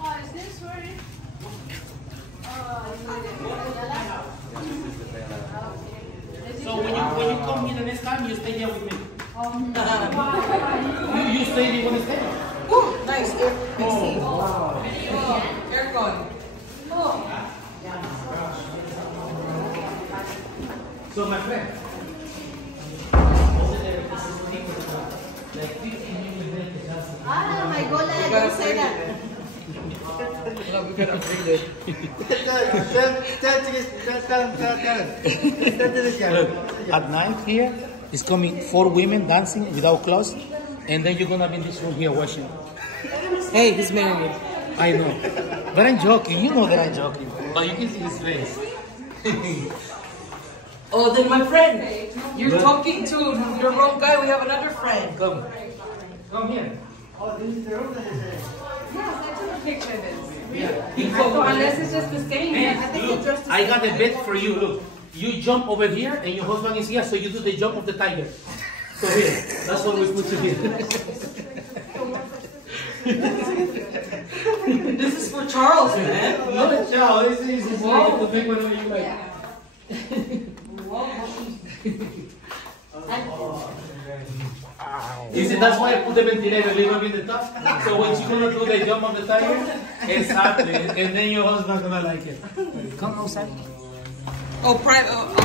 Oh, is this where it? So when you come here the next time, you stay here with me. You stay here when you stay. Oh, nice. Aircon. Oh. So my friend. Ah, my God, don't say that. Love, we gotta upgrade it. Look, at night here is coming 4 women dancing without clothes, and then you're gonna be in this room here watching. Hey, he's married. I know, but I'm joking. You know that I'm joking, but you can see his face. Oh, then my friend, you're talking to the wrong guy. We have another friend. Come here. Yes, I took a picture of this. Yeah. So unless it's just the same, Hey, I think look, it's just the I same. got a bet for you. Look, you jump over here, and your husband is here, so you do the jump of the tiger. So here, that's what we put you here. This is for Charles, man. No, ciao. This is easy to make whatever you like. You see, that's why I put the ventilator a little bit in the top. So when she's gonna do the jump on the tiger, exactly, and then your husband's gonna like it. Come outside. Oh,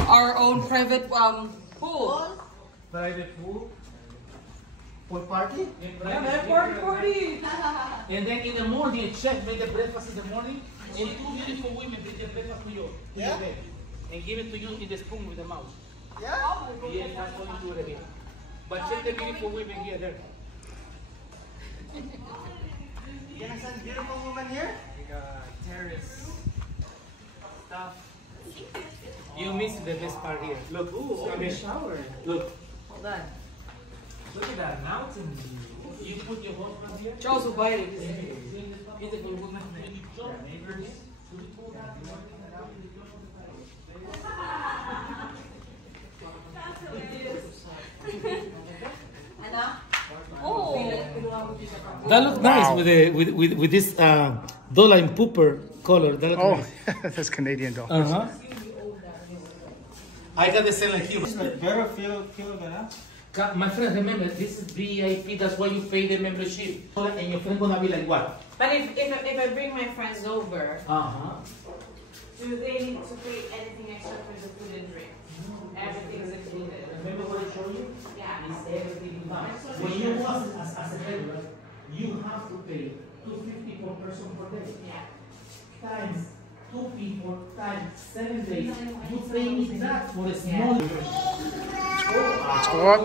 our own private pool. Private pool. For party? Yeah, man, party. And then in the morning, chef made the breakfast in the morning, and 2 beautiful women did the breakfast to your bed, and give it to you in the spoon with the mouth. Yeah? Yes, that's what you do it again. But check the beautiful women here, there. Can I send beautiful woman here? We got terrace stuff. You missed the best part here. Look, Ooh, I mean, shower. look. Hold on. Look at that mountain view. You put your husband here. Charles will buy it. Beautiful woman. Neighbors. That looks nice with the with this dollar and pooper color. That looks nice. That's Canadian doll. I got the same like you. Better feel better. My friend, remember, this is VIP. That's why you pay the membership. And your friend gonna be like what? But if I bring my friends over, Do they need to pay anything extra for the food and drink? Everything's included. Remember what I showed you? Yeah. It's everything in line. When you was as a regular, you have to pay $250 per person per day. Yeah. Times 2 people times 7 days. You pay me that for a small. Let's go up.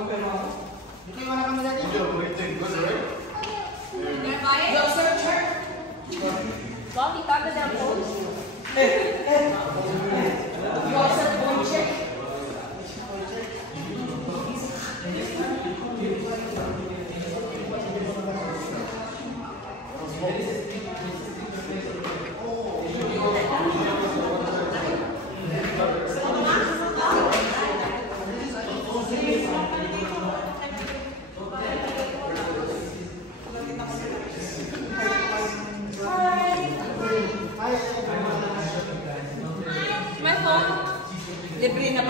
Libre na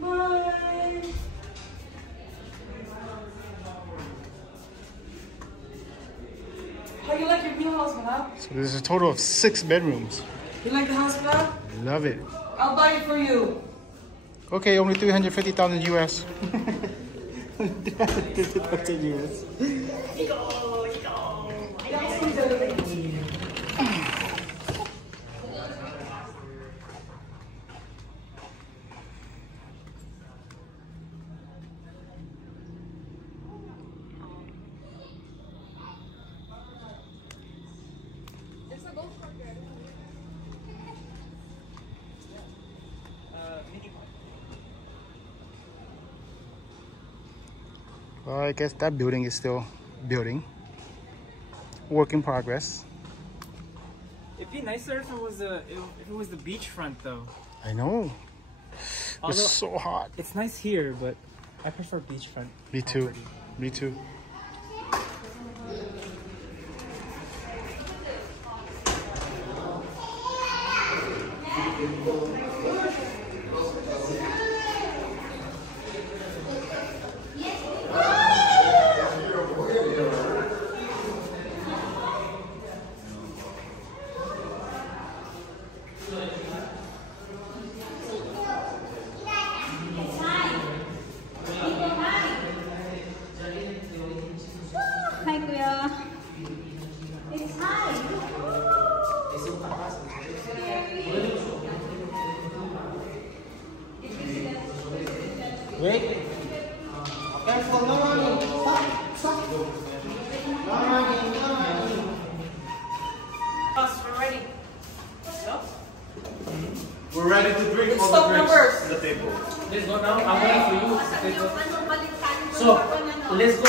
Bye. How you like your new house, man? So there's a total of 6 bedrooms. You like the house, man? Love it. I'll buy it for you. Okay, only 350,000 US. Well, I guess that building is still building. Work in progress. It'd be nicer if it was the beachfront though. I know. Although, It's so hot. it's nice here, but I prefer beachfront. Me too. Me too. Hi, Kuya. It's hi. Wait. Careful, no running. Stop, stop. No running, no running. Us, we're ready. Yep. We're ready to drink Let's all stop the drinks numbers. on the table. Let's go now. I'm waiting for you. So, let's go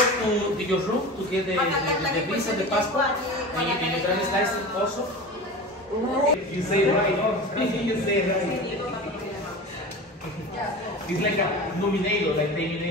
to your room to get the visa, the passport, and your driver's license also. You say right. You say right. It's like a nominator, like terminator.